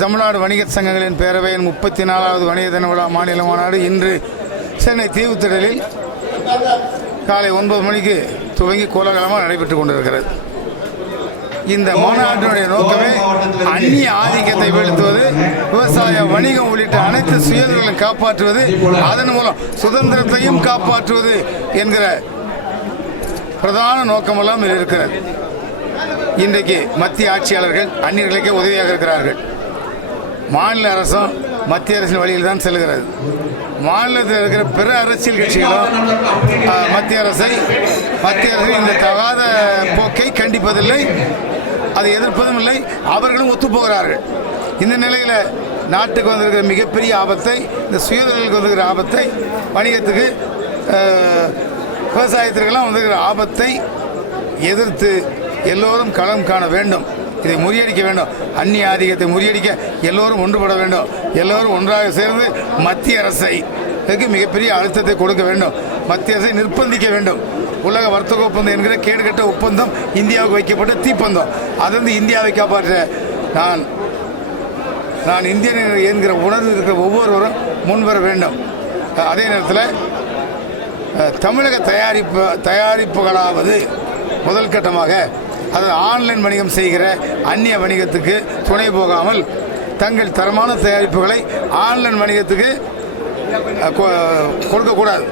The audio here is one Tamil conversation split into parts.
தமிழ்நாடு வணிகர் சங்கங்களின் பேரவையின் முப்பத்தி நாலாவது வணிக தின விழா மாநில மாநாடு இன்று சென்னை தீவுத்திடலில் காலை ஒன்பது மணிக்கு துவங்கி கோலாகலமாக நடைபெற்றுக் கொண்டிருக்கிறது. இந்த மாநாட்டினுடைய நோக்கமே அந்நிய ஆதிக்கத்தை வீழ்த்துவது விவசாயம் வணிகம் உள்ளிட்ட அனைத்து சுயதொழிலும் காப்பாற்றுவது அதன் மூலம் சுதந்திரத்தையும் காப்பாற்றுவது என்கிற பிரதான நோக்கமெல்லாம் இருக்கிறது. இன்றைக்கு மத்திய ஆட்சியாளர்கள் அந்நியர்களுக்கே உதவியாக இருக்கிறார்கள். மாநில அரசும் மத்திய அரசின் வழியில் தான் செல்கிறது. மாநிலத்தில் இருக்கிற பிற அரசியல் கட்சிகளும் மத்திய அரசை மத்திய அரசு இந்த தகாத போக்கை கண்டிப்பதில்லை அதை எதிர்ப்பதும் இல்லை அவர்களும் ஒத்துப்போகிறார்கள் இந்த நிலையில் நாட்டுக்கு வந்திருக்கிற மிகப்பெரிய ஆபத்தை இந்த சுயதொழிலுக்கு வந்திருக்கிற ஆபத்தை வணிகத்துக்கு விவசாயத்திற்கெல்லாம் வந்திருக்கிற ஆபத்தை எதிர்த்து எல்லோரும் களம் காண வேண்டும். இதை முறியடிக்க வேண்டும். அந்நிய ஆதிக்கத்தை முறியடிக்க எல்லோரும் ஒன்றுபட வேண்டும். எல்லோரும் ஒன்றாக சேர்ந்து மத்திய அரசை இதற்கு மிகப்பெரிய அழுத்தத்தை கொடுக்க வேண்டும். மத்திய அரசை நிர்பந்திக்க வேண்டும். உலக வர்த்தக ஒப்பந்தம் என்கிற கேடுகட்ட ஒப்பந்தம் இந்தியாவுக்கு வைக்கப்பட்ட தீப்பந்தம். அதிலிருந்து இந்தியாவை காப்பாற்ற நான் நான் இந்தியன் என்கிற உணர்வு இருக்கிற ஒவ்வொருவரும் முன்வர வேண்டும். அதே நேரத்தில் தமிழக தயாரிப்பு தயாரிப்புகளாவது முதல் கட்டமாக அதாவது ஆன்லைன் வணிகம் செய்கிற அந்நிய வணிகத்துக்கு துணை போகாமல் தங்கள் தரமான தயாரிப்புகளை ஆன்லைன் வணிகத்துக்கு கொடுக்கக்கூடாது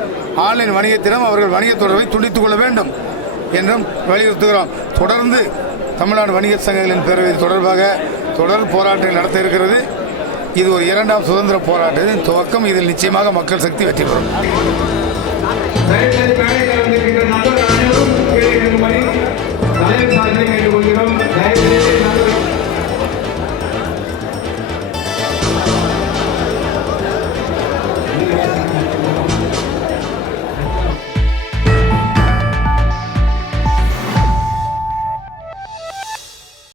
ஆன்லைன் வணிகத்திடம் அவர்கள் வணிக தொடர்பை துண்டித்துக் கொள்ள வேண்டும் என்றும் வலியுறுத்துகிறோம். தொடர்ந்து தமிழ்நாடு வணிக சங்கங்களின் பேரவை தொடர்பாக தொடர் போராட்டங்கள் நடத்த இருக்கிறது. இது ஒரு இரண்டாம் சுதந்திர போராட்டத்தின் துவக்கம் இதில் நிச்சயமாக மக்கள் சக்தி வெற்றி பெறும். தலைவர் சார்பில் கேட்டுக்கொள்கிறோம்